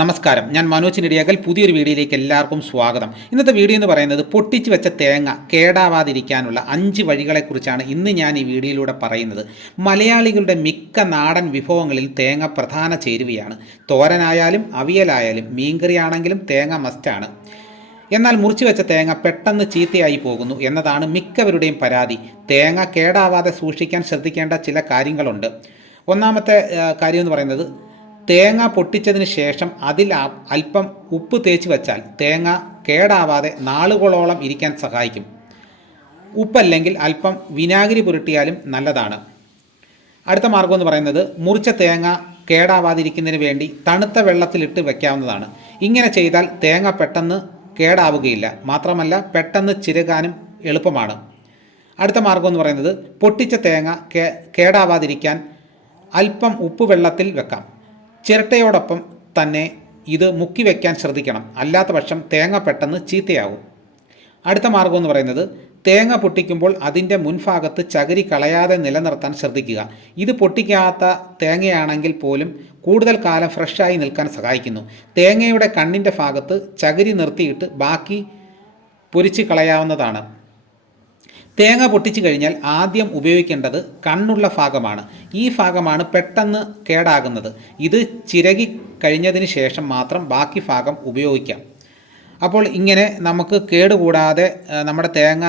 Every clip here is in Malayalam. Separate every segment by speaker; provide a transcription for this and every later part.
Speaker 1: നമസ്കാരം. ഞാൻ മനോജ് നെടിയാക്കൽ. പുതിയൊരു വീഡിയോയിലേക്ക് എല്ലാവർക്കും സ്വാഗതം. ഇന്നത്തെ വീഡിയോ എന്ന് പറയുന്നത് പൊട്ടിച്ചു വെച്ച തേങ്ങ കേടാവാതിരിക്കാനുള്ള അഞ്ച് വഴികളെക്കുറിച്ചാണ് ഇന്ന് ഞാൻ ഈ വീഡിയോയിലൂടെ പറയുന്നത്. മലയാളികളുടെ മിക്ക നാടൻ വിഭവങ്ങളിൽ തേങ്ങ പ്രധാന ചേരുവയാണ്. തോരനായാലും അവിയലായാലും മീൻകറിയാണെങ്കിലും തേങ്ങ മസ്റ്റാണ് എന്നാൽ മുറിച്ചു വെച്ച തേങ്ങ പെട്ടെന്ന് ചീത്തയായി പോകുന്നു എന്നതാണ് മിക്കവരുടെയും പരാതി. തേങ്ങ കേടാവാതെ സൂക്ഷിക്കാൻ ശ്രദ്ധിക്കേണ്ട ചില കാര്യങ്ങളുണ്ട്. ഒന്നാമത്തെ കാര്യം എന്ന് പറയുന്നത് തേങ്ങ പൊട്ടിച്ചതിന് ശേഷം അതിൽ അല്പം ഉപ്പ് തേച്ച് വെച്ചാൽ തേങ്ങ കേടാവാതെ നാളുകളോളം ഇരിക്കാൻ സഹായിക്കും. ഉപ്പല്ലെങ്കിൽ അല്പം വിനാഗിരി പുരട്ടിയാലും നല്ലതാണ്. അടുത്ത മാർഗം എന്ന് പറയുന്നത് മുറിച്ച തേങ്ങ കേടാവാതിരിക്കുന്നതിന് വേണ്ടി തണുത്ത വെള്ളത്തിലിട്ട് വയ്ക്കാവുന്നതാണ് ഇങ്ങനെ ചെയ്താൽ തേങ്ങ പെട്ടെന്ന് കേടാവുകയില്ല. മാത്രമല്ല പെട്ടെന്ന് ചിരകാനും എളുപ്പമാണ്. അടുത്ത മാർഗം എന്ന് പറയുന്നത് പൊട്ടിച്ച തേങ്ങ കേടാവാതിരിക്കാൻ അല്പം ഉപ്പ് വെള്ളത്തിൽ വെക്കാം. ചിരട്ടയോടൊപ്പം തന്നെ ഇത് മുക്കി വയ്ക്കാൻ ശ്രദ്ധിക്കണം. അല്ലാത്ത പക്ഷം തേങ്ങ പെട്ടെന്ന് ചീത്തയാകും. അടുത്ത മാർഗം എന്ന് പറയുന്നത് തേങ്ങ പൊട്ടിക്കുമ്പോൾ അതിന്റെ മുൻഭാഗത്ത് ചകിരി കളയാതെ നിലനിർത്താൻ ശ്രദ്ധിക്കുക. ഇത് പൊട്ടിക്കാത്ത തേങ്ങയാണെങ്കിൽ പോലും കൂടുതൽ കാലം ഫ്രഷായി നിൽക്കാൻ സഹായിക്കുന്നു. തേങ്ങയുടെ കണ്ണിന്റെ ഭാഗത്ത് ചകിരി നിർത്തിയിട്ട് ബാക്കി പൊരിച്ച് കളയാവുന്നതാണ്. തേങ്ങ പൊട്ടിച്ചു കഴിഞ്ഞാൽ ആദ്യം ഉപയോഗിക്കേണ്ടത് കണ്ണുള്ള ഭാഗമാണ്. ഈ ഭാഗമാണ് പെട്ടെന്ന് കേടാകുന്നത്. ഇത് ചിരകി കഴിഞ്ഞതിന് ശേഷം മാത്രം ബാക്കി ഭാഗം ഉപയോഗിക്കാം. അപ്പോൾ ഇങ്ങനെ നമുക്ക് കേടുകൂടാതെ നമ്മുടെ തേങ്ങ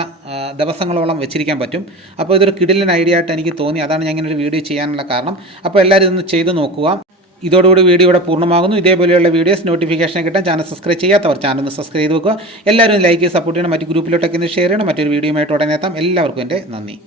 Speaker 1: ദിവസങ്ങളോളം വെച്ചിരിക്കാൻ പറ്റും. അപ്പോൾ ഇതൊരു കിടിലൻ ഐഡിയ ആയിട്ട് എനിക്ക് തോന്നി. അതാണ് ഞാൻ ഇങ്ങനെ ഒരു വീഡിയോ ചെയ്യാനുള്ള കാരണം. അപ്പോൾ എല്ലാവരും ഇതൊന്ന് ചെയ്തു നോക്കുക. ഇതോടുകൂടി വീഡിയോ ഇവിടെ പൂർണമാകുന്നു. ഇതേപോലെയുള്ള വീഡിയോസ് നോട്ടിഫിക്കേഷൻ കിട്ടാൻ ചാനൽ സബ്സ്ക്രൈബ് ചെയ്യാത്തവർ ചാനൽ ഒന്ന് സബ്സ്ക്രൈബ് ചെയ്ത് വെക്കുക. എല്ലാവരും ലൈക്ക് സപ്പോർട്ട് ചെയ്യണം. മറ്റ് ഗ്രൂപ്പിലോട്ടൊക്കെ ഒന്ന് ഷെയർ ചെയ്യണം. മറ്റൊരു വീഡിയോയുമായിട്ട് ഉടനെ എല്ലാവർക്കും എന്റെ നന്ദി.